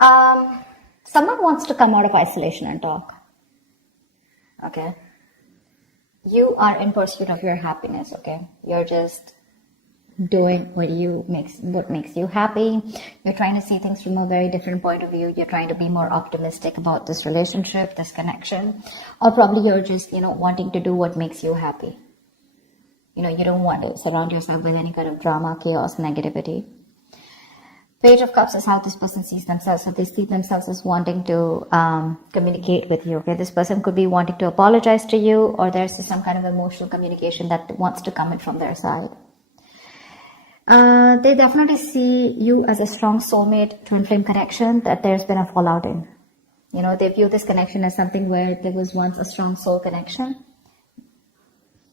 Someone wants to come out of isolation and talk. Okay. You are in pursuit of your happiness, okay? You're just doing what makes you happy. You're trying to see things from a very different point of view. You're trying to be more optimistic about this relationship, this connection. Or probably you're just, wanting to do what makes you happy. You don't want to surround yourself with any kind of drama, chaos, negativity. Page of Cups is how this person sees themselves. So they see themselves as wanting to communicate with you. Okay, this person could be wanting to apologize to you, or there's some kind of emotional communication that wants to come in from their side. They definitely see you as a strong soulmate, twin flame connection that there's been a fallout in. They view this connection as something where there was once a strong soul connection,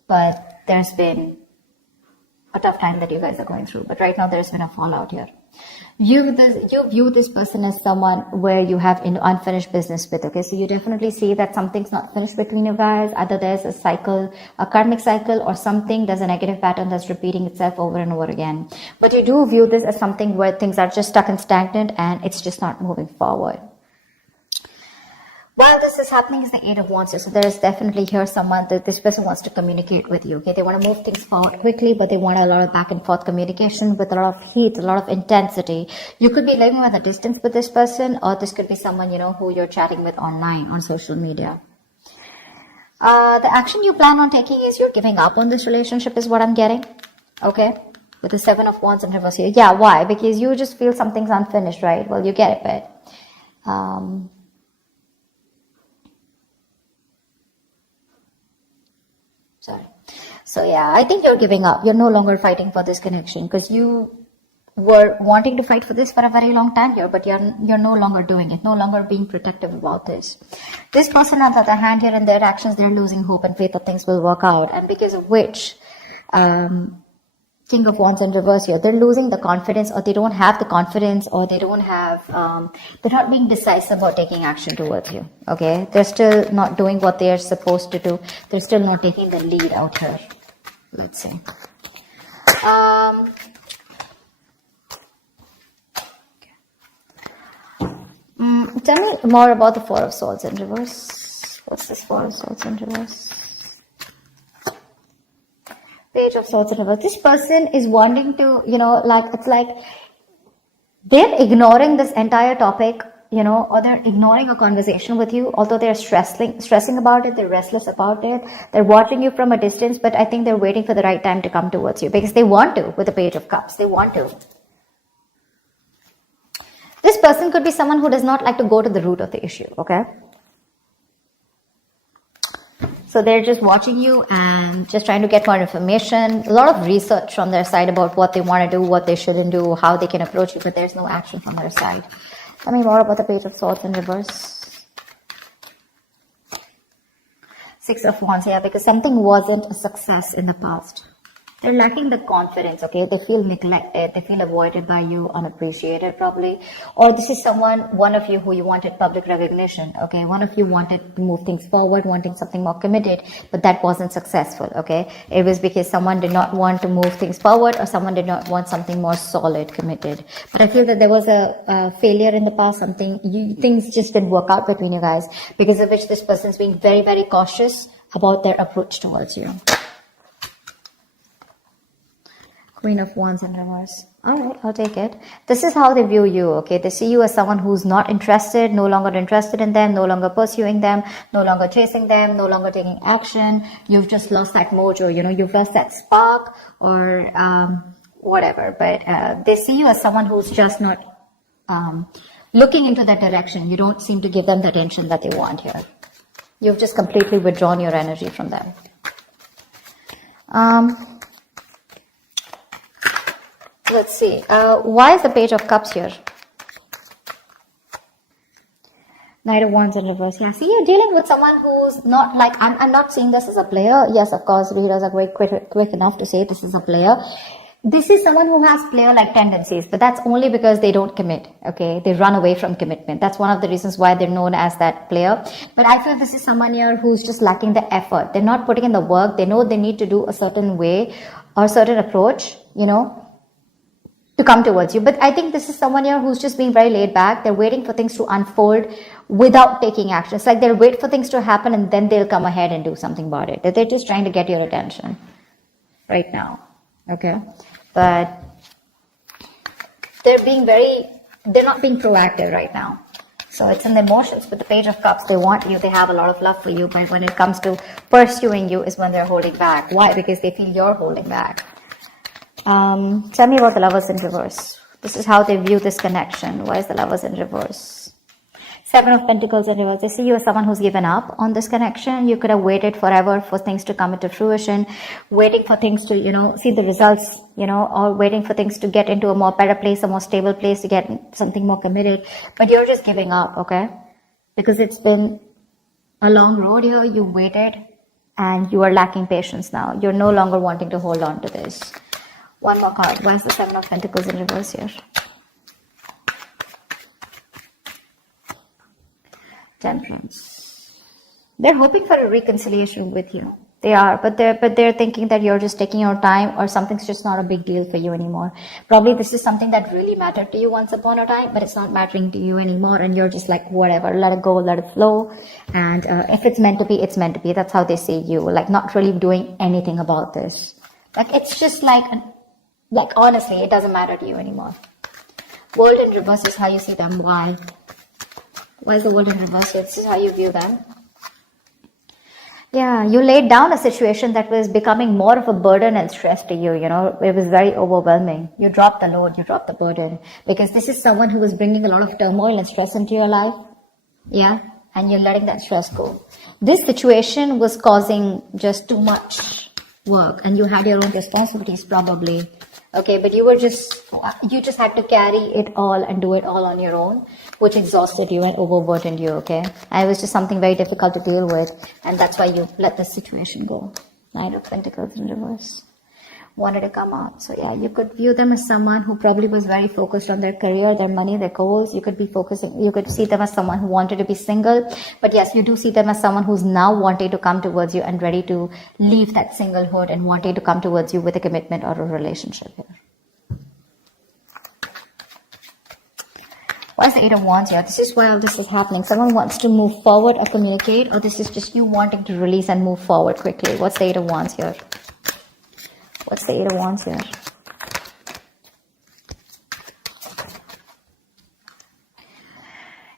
but there's been a tough time that you guys are going through. But right now there's been a fallout here. You view this person as someone where you have unfinished business with, okay? So you definitely see that something's not finished between you guys. Either there's a cycle, a karmic cycle, or something, there's a negative pattern that's repeating itself over and over again. But you do view this as something where things are just stuck and stagnant and it's just not moving forward. While this is happening is the Eight of Wands here. So there is definitely here someone that this person wants to communicate with you. Okay, they want to move things forward quickly, but they want a lot of back and forth communication with a lot of heat, a lot of intensity. You could be living at a distance with this person, or this could be someone, who you're chatting with online on social media. The action you plan on taking is you're giving up on this relationship is what I'm getting. Okay, with the Seven of Wands in reverse here. Yeah, why? Because you just feel something's unfinished, right? Well, you get it, but So yeah, I think you're giving up. You're no longer fighting for this connection because you were wanting to fight for this for a very long time here, but you're no longer doing it, no longer being protective about this. This person, on the other hand, here in their actions, they're losing hope and faith that things will work out, and because of which, King of Wands in reverse here, they're losing the confidence, or they don't have the confidence, or they don't have, they're not being decisive about taking action towards you, okay? They're still not doing what they're supposed to do. They're still not taking the lead out here. Let's see. Tell me more about the Four of Swords in reverse. What's this Four of Swords in reverse? Page of Swords in reverse. This person is wanting to, it's like they're ignoring this entire topic, or they're ignoring a conversation with you, although they're stressing about it, they're restless about it, they're watching you from a distance, but I think they're waiting for the right time to come towards you because they want to with the Page of Cups. They want to. This person could be someone who does not like to go to the root of the issue, okay? So they're just watching you and just trying to get more information, a lot of research from their side about what they want to do, what they shouldn't do, how they can approach you, but there's no action from their side. Tell me more about the Page of Swords in reverse. Six of Wands, yeah, because something wasn't a success in the past. They're lacking the confidence, okay? They feel neglected, they feel avoided by you, unappreciated probably. Or this is one of you who you wanted public recognition, okay? One of you wanted to move things forward, wanting something more committed, but that wasn't successful, okay? It was because someone did not want to move things forward, or someone did not want something more solid, committed. But I feel that there was a failure in the past, things just didn't work out between you guys, because of which this person's being very, very cautious about their approach towards you. Queen of Wands in reverse. All right, I'll take it. This is how they view you, okay? They see you as someone who's not interested, no longer interested in them, no longer pursuing them, no longer chasing them, no longer taking action. You've just lost that mojo, you've lost that spark or whatever. But they see you as someone who's just not looking into that direction. You don't seem to give them the attention that they want here. You've just completely withdrawn your energy from them. Let's see. Why is the Page of Cups here? Knight of Wands in reverse. Yeah, see, you're dealing with someone who's not like, I'm not seeing this as a player. Yes, of course, readers are quick enough to say this is a player. This is someone who has player-like tendencies, but that's only because they don't commit, okay? They run away from commitment. That's one of the reasons why they're known as that player. But I feel this is someone here who's just lacking the effort. They're not putting in the work. They know they need to do a certain way or certain approach, to come towards you. But I think this is someone here who's just being very laid back. They're waiting for things to unfold without taking action. It's like they'll wait for things to happen and then they'll come ahead and do something about it. They're just trying to get your attention right now. Okay. But they're not being proactive right now. So it's in the emotions. With the Page of Cups, they want you, they have a lot of love for you, but when it comes to pursuing you is when they're holding back. Why? Because they feel you're holding back. Tell me about the Lovers in reverse. This is how they view this connection. Why is the Lovers in reverse? Seven of Pentacles in reverse. They see you as someone who's given up on this connection. You could have waited forever for things to come into fruition, waiting for things to, see the results, or waiting for things to get into a more better place, a more stable place, to get something more committed. But you're just giving up, okay? Because it's been a long road here. You waited and you are lacking patience now. You're no longer wanting to hold on to this. One more card. Why is the Seven of Pentacles in reverse here? Temperance. They're hoping for a reconciliation with you. They are, but they're thinking that you're just taking your time, or something's just not a big deal for you anymore. Probably this is something that really mattered to you once upon a time, but it's not mattering to you anymore, and you're just like, whatever, let it go, let it flow. And if it's meant to be, it's meant to be. That's how they see you, like not really doing anything about this. Like it's just like honestly, it doesn't matter to you anymore. World in reverse is how you see them. Why? Why is the World in reverse? This is how you view them. Yeah, you laid down a situation that was becoming more of a burden and stress to you, It was very overwhelming. You dropped the load, you dropped the burden. Because this is someone who was bringing a lot of turmoil and stress into your life. Yeah, and you're letting that stress go. This situation was causing just too much work, and you had your own responsibilities probably. Okay, but you just had to carry it all and do it all on your own, which exhausted you and overburdened you, okay? And it was just something very difficult to deal with, and that's why you let this situation go. Knight of Pentacles in reverse. Wanted to come out. So yeah, you could view them as someone who probably was very focused on their career, their money, their goals. You could see them as someone who wanted to be single. But yes, you do see them as someone who's now wanting to come towards you and ready to leave that singlehood and wanting to come towards you with a commitment or a relationship here. Why is the Eight of Wands here? This is why all this is happening. Someone wants to move forward or communicate, or this is just you wanting to release and move forward quickly. What's the Eight of Wands here? What's the Eight of Wands here?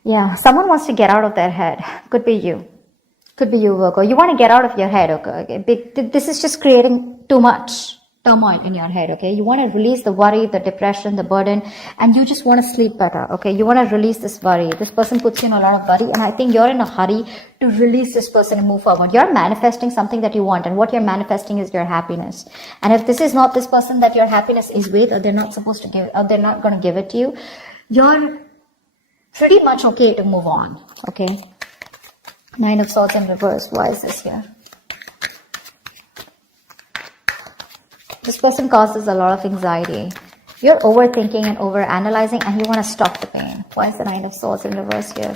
Yeah, someone wants to get out of their head. Could be you. Could be you, Virgo. You want to get out of your head, okay? This is just creating too much turmoil in your head, okay? You want to release the worry, the depression, the burden, and you just want to sleep better, okay? You want to release this worry. This person puts you in a lot of worry, and I think you're in a hurry to release this person and move forward. You're manifesting something that you want, and what you're manifesting is your happiness. And if this is not this person that your happiness is with, or they're not supposed to give, or they're not going to give it to you, you're pretty much okay to move on, okay? Nine of Swords in reverse. Why is this here? This person causes a lot of anxiety. You're overthinking and overanalyzing, and you want to stop the pain. Why is the Nine of Swords in reverse here?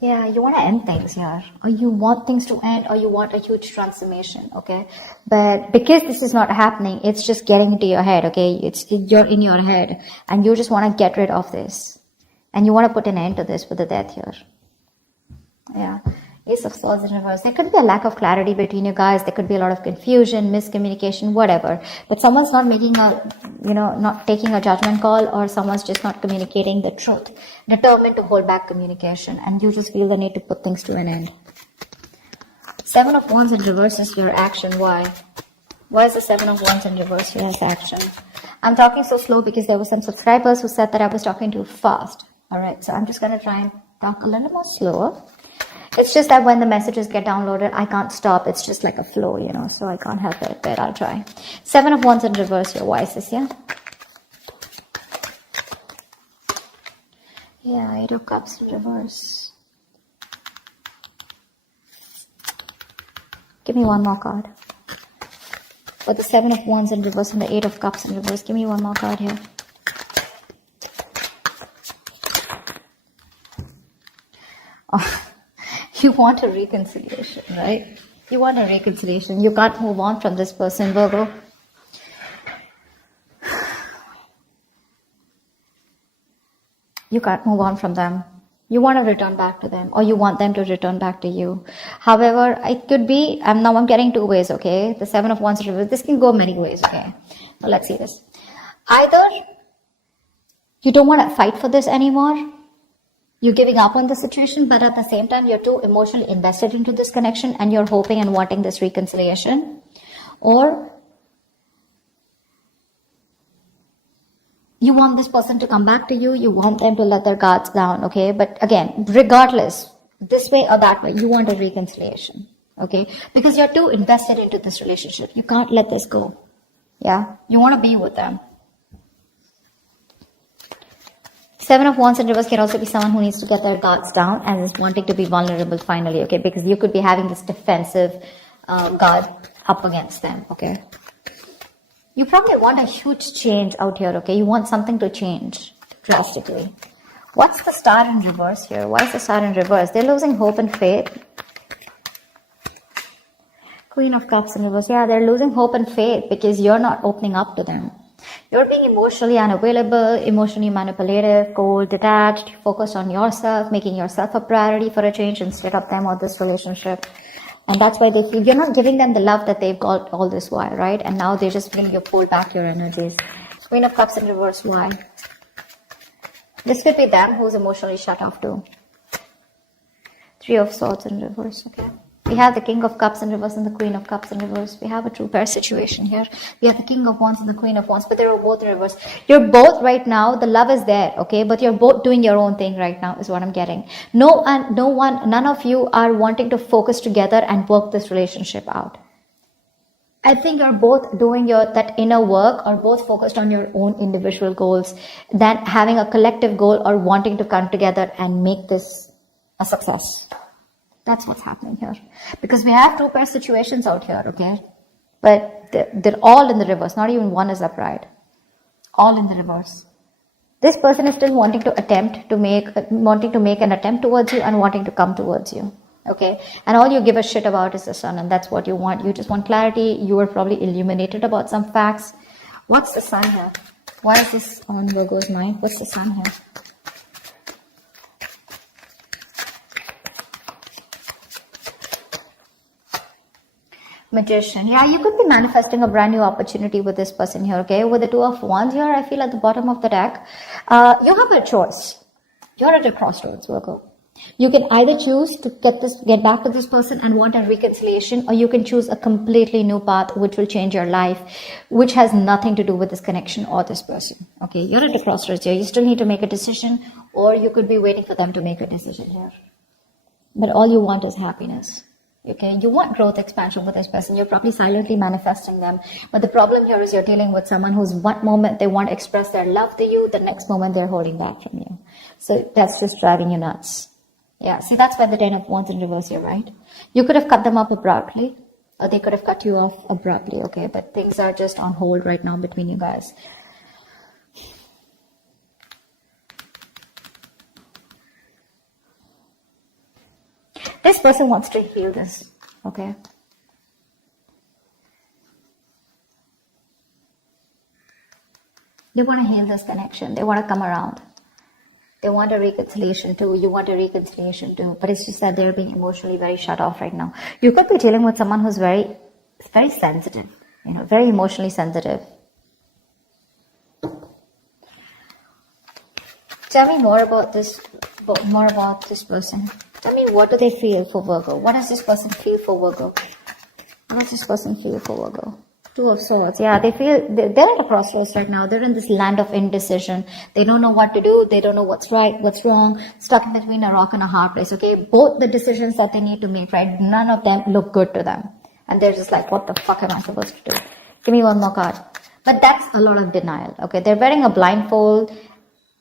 Yeah, you want to end things here. Or you want things to end, or you want a huge transformation, okay? But because this is not happening, it's just getting into your head, okay? You're in your head, and you just want to get rid of this. And you want to put an end to this with the Death here. Yeah. Ace of Swords in reverse. There could be a lack of clarity between you guys. There could be a lot of confusion, miscommunication, whatever. But someone's not making not taking a judgment call, or someone's just not communicating the truth. Determined to hold back communication, and you just feel the need to put things to an end. Seven of Wands in reverse is your action. Why? Why is the Seven of Wands in reverse here as action? I'm talking so slow because there were some subscribers who said that I was talking too fast. Alright, so I'm just going to try and talk a little more slower. It's just that when the messages get downloaded, I can't stop. It's just like a flow, so I can't help it, but I'll try. Seven of Wands in reverse here. Why is this here? Yeah, Eight of Cups in reverse. Give me one more card. For the Seven of Wands in reverse and the Eight of Cups in reverse, give me one more card here. Oh. You want a reconciliation, right? You want a reconciliation. You can't move on from this person, Virgo. You can't move on from them. You want to return back to them, or you want them to return back to you. However, it could be, I'm getting two ways, okay? The Seven of Wands reverse. This can go many ways, okay? So let's see this. Either you don't want to fight for this anymore. You're giving up on the situation, but at the same time, you're too emotionally invested into this connection and you're hoping and wanting this reconciliation. Or you want this person to come back to you. You want them to let their guards down, okay? But again, regardless, this way or that way, you want a reconciliation, okay? Because you're too invested into this relationship. You can't let this go, yeah? You want to be with them. Seven of Wands in reverse can also be someone who needs to get their guards down and is wanting to be vulnerable finally, okay? Because you could be having this defensive guard up against them, okay? You probably want a huge change out here, okay? You want something to change drastically. What's the Star in reverse here? Why is the Star in reverse? They're losing hope and faith. Queen of Cups in reverse. Yeah, they're losing hope and faith because you're not opening up to them. You're being emotionally unavailable, emotionally manipulative, cold, detached, focused on yourself, making yourself a priority for a change instead of them or this relationship. And that's why they feel you're not giving them the love that they've got all this while, right? And now they just feel you pull back your energies. Queen of Cups in reverse, why? This could be them who's emotionally shut off too. Three of Swords in reverse, okay? We have the King of Cups in reverse and the Queen of Cups in reverse. We have a true pair situation here. We have the King of Wands and the Queen of Wands, but they're both in reverse. You're both right now, the love is there, okay? But you're both doing your own thing right now is what I'm getting. None of you are wanting to focus together and work this relationship out. I think you're both doing that inner work or both focused on your own individual goals than having a collective goal or wanting to come together and make this a success. That's what's happening here. Because we have two pair situations out here, okay? But they're all in the reverse. Not even one is upright. All in the reverse. This person is still wanting to make an attempt towards you and wanting to come towards you. Okay? And all you give a shit about is the Sun, and that's what you want. You just want clarity. You are probably illuminated about some facts. What's the Sun here? Why is this on Virgo's mind? What's the Sun here? Magician. Yeah, you could be manifesting a brand new opportunity with this person here, okay? With the Two of Wands here, I feel at the bottom of the deck, you have a choice. You're at a crossroads, Virgo. You can either choose to get back to this person and want a reconciliation, or you can choose a completely new path which will change your life, which has nothing to do with this connection or this person. Okay, you're at a crossroads here. You still need to make a decision, or you could be waiting for them to make a decision here. But all you want is happiness. Okay, you want growth, expansion with this person. You're probably silently manifesting them. But the problem here is you're dealing with someone who's one moment they want to express their love to you, the next moment they're holding back from you. So that's just driving you nuts. Yeah, see, that's why the Ten of Wands in reverse here, right? You could have cut them up abruptly, or they could have cut you off abruptly, okay? But things are just on hold right now between you guys. This person wants to heal this, okay? They want to heal this connection. They want to come around. They want a reconciliation too. You want a reconciliation too. But it's just that they're being emotionally very shut off right now. You could be dealing with someone who's very sensitive, very emotionally sensitive. Tell me more about this person. Tell me, what do they feel for Virgo? What does this person feel for Virgo? What does this person feel for Virgo? Two of Swords. Yeah, they're at a crossroads right now. They're in this land of indecision. They don't know what to do. They don't know what's right, what's wrong. Stuck in between a rock and a hard place, okay? Both the decisions that they need to make, right? None of them look good to them. And they're just like, what the fuck am I supposed to do? Give me one more card. But that's a lot of denial, okay? They're wearing a blindfold,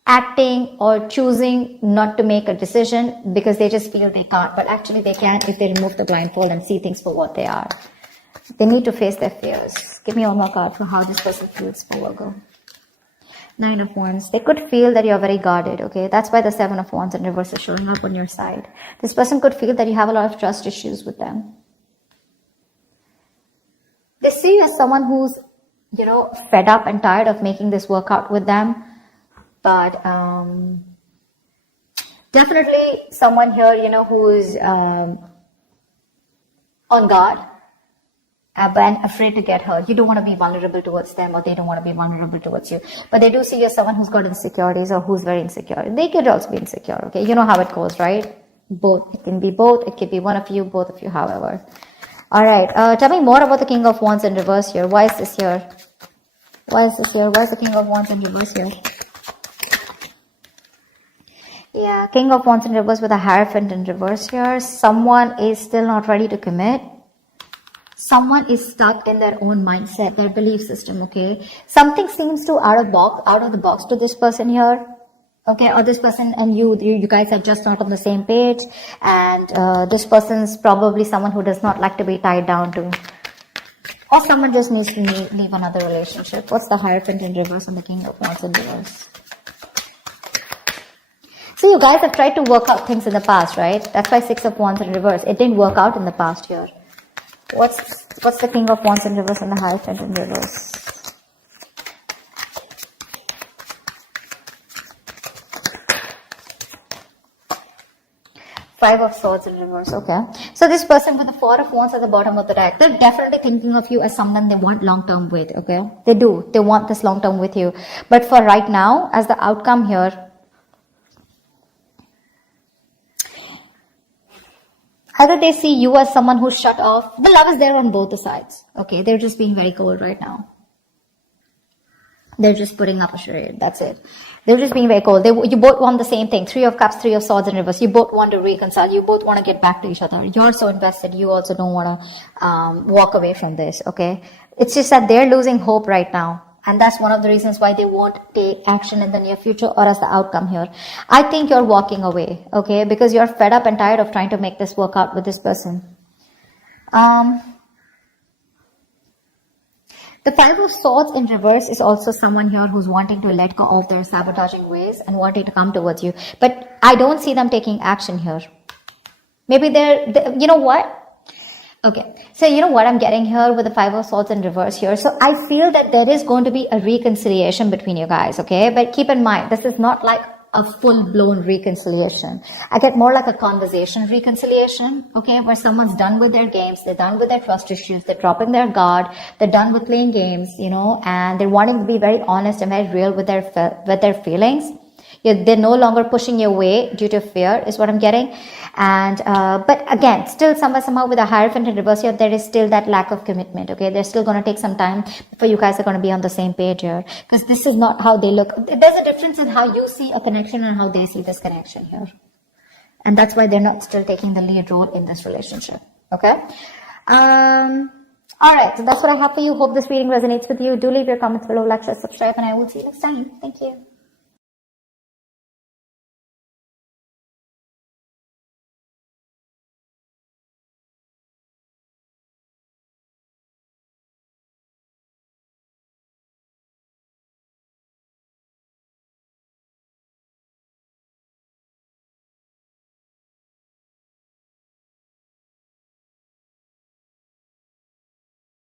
acting or choosing not to make a decision because they just feel they can't. But actually they can if they remove the blindfold and see things for what they are. They need to face their fears. Give me one more card for how this person feels for Virgo. Nine of Wands. They could feel that you're very guarded, okay? That's why the Seven of Wands in reverse is showing up on your side. This person could feel that you have a lot of trust issues with them. They see you as someone who's, fed up and tired of making this work out with them. But Definitely someone here, who's on guard, but afraid to get hurt. You don't want to be vulnerable towards them, or they don't want to be vulnerable towards you. But they do see you as someone who's got insecurities or who's very insecure. They could also be insecure, okay? You know how it goes, right? Both. It can be both. It could be one of you, both of you, however. All right. Tell me more about the King of Wands in reverse here. Why is this here? Why is this here? Why is the King of Wands in reverse here? Yeah, King of Wands in reverse with a Hierophant in reverse here. Someone is still not ready to commit. Someone is stuck in their own mindset, their belief system, okay? Something seems to out of the box to this person here, okay? Or this person and you guys are just not on the same page, and this person's probably someone who does not like to be tied down to, or someone just needs to leave another relationship. What's the Hierophant in reverse and the King of Wands in reverse? So you guys have tried to work out things in the past, right? That's why Six of Wands in reverse. It didn't work out in the past here. What's the King of Wands in reverse and the Hierophant in reverse? Five of Swords in reverse, okay. So this person with the Four of Wands at the bottom of the deck, they're definitely thinking of you as someone they want long-term with, okay. They do. They want this long-term with you. But for right now, as the outcome here, either they see you as someone who's shut off. The love is there on both the sides. Okay, they're just being very cold right now. They're just putting up a charade. That's it. They're just being very cold. You both want the same thing. Three of Cups, Three of Swords in reverse. You both want to reconcile. You both want to get back to each other. You're so invested. You also don't want to walk away from this. Okay, it's just that they're losing hope right now. And that's one of the reasons why they won't take action in the near future or as the outcome here. I think you're walking away, okay? Because you're fed up and tired of trying to make this work out with this person. The Five of Swords in reverse is also someone here who's wanting to let go of their sabotaging ways and wanting to come towards you. But I don't see them taking action here. Maybe you know what? Okay, so you know what I'm getting here with the Five of Swords in reverse here. So I feel that there is going to be a reconciliation between you guys, okay? But keep in mind, this is not like a full-blown reconciliation. I get more like a conversation reconciliation, okay? Where someone's done with their games, they're done with their trust issues, they're dropping their guard, they're done with playing games, and they're wanting to be very honest and very real with their feelings. They're no longer pushing you away due to fear, is what I'm getting. And but again, still somehow with a Hierophant in reverse here, there is still that lack of commitment. Okay, they're still going to take some time before you guys are going to be on the same page here, because this is not how they look. There's a difference in how you see a connection and how they see this connection here, and that's why they're not still taking the lead role in this relationship. Okay. All right, so that's what I have for you. Hope this reading resonates with you. Do leave your comments below, like, share, subscribe, and I will see you next time. Thank you.